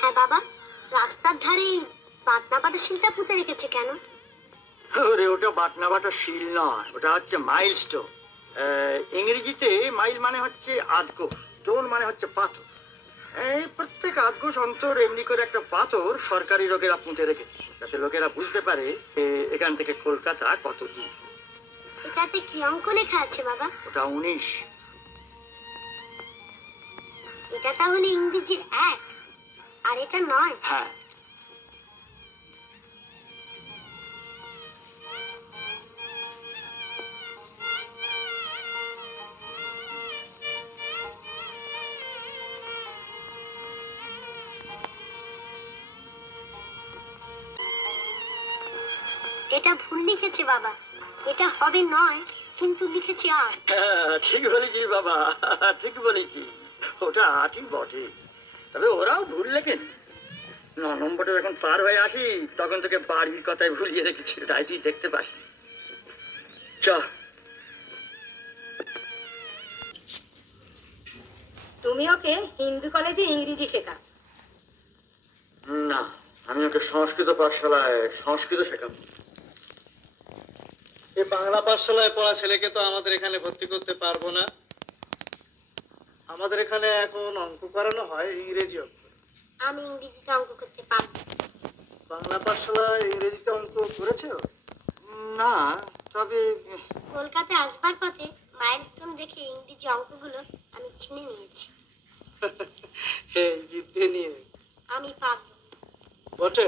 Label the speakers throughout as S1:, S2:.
S1: হ্যাঁ বাবা। রাস্তার ধারে বাটনা বাটা শিলটা পুঁতে রেখেছে কেন?
S2: ওরে ওটা বাটনা বাটা শিল নয় ওটা হচ্ছে মাইল স্টোন ইংরেজিতে মাইল মানে হচ্ছে আধকোষ স্টোন মানে হচ্ছে পাথর। এই প্রত্যেক আধকোষ অন্তর এমনি করে একটা পাথর সরকারি লোকেরা পুঁতে রেখেছে যাতে লোকেরা বুঝতে পারে এখান থেকে কলকাতা কত দূর।
S1: এটাতে কি অঙ্ক লেখা আছে বাবা?
S2: ওটা উনিশ।
S1: এটা তাহলে ইংরেজির এক। আর এটা নয়।
S2: হ্যাঁ।
S1: এটা ভুল লিখেছে বাবা। এটা হবে নয় কিন্তু লিখেছে আর
S2: হ্যাঁ, ঠিক বলেছিস বাবা ঠিক বলেছিস। ওটা ঠিক বটে। তবে ওরাও ভুল লেখেন। ন নম্বরটা যখন পার হয়ে আসি তখন তোকে বাড়ির কথায় ভুলিয়ে রেখেছি তাই তুই দেখতে পাস চ।
S3: তুমি ওকে হিন্দু কলেজে ইংরেজি শেখা
S2: না আমি ওকে সংস্কৃত পাঠশালায় সংস্কৃত শেখাবো।
S4: এই বাংলা পাঠশালায় পড়া ছেলেকে তো আমাদের এখানে ভর্তি করতে পারব না। আমাদের এখানে এখন অঙ্ক করানো হয় ইংরেজি অঙ্ক।
S1: আমি ইংরেজিতে অঙ্ক করতে পারব।
S4: বাংলা পাঠশালায় ইংরেজিতে অঙ্ক করেছ?
S2: না তবে
S1: কলকাতায় আসবার পথে মাইলস্টোন দেখে ইংরেজি অঙ্কগুলো আমি চিনে নিয়েছি।
S4: এই বিদ্যে নিয়ে।
S1: আমি পারব।
S4: বটে?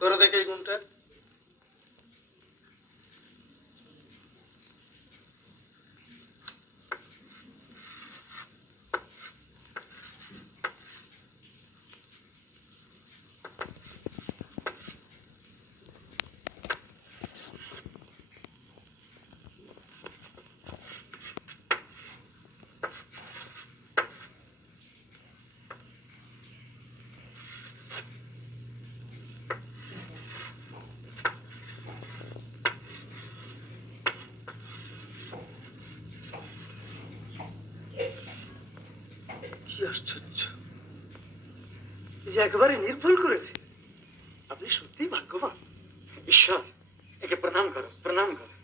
S4: করে দেখে এই গুণটা। কি আশ্চর্য যে একেবারে নির্ভুল করেছে। আপনি সত্যিই ভাগ্যবান।
S2: ঈশ্বর, একে প্রণাম করো প্রণাম করো।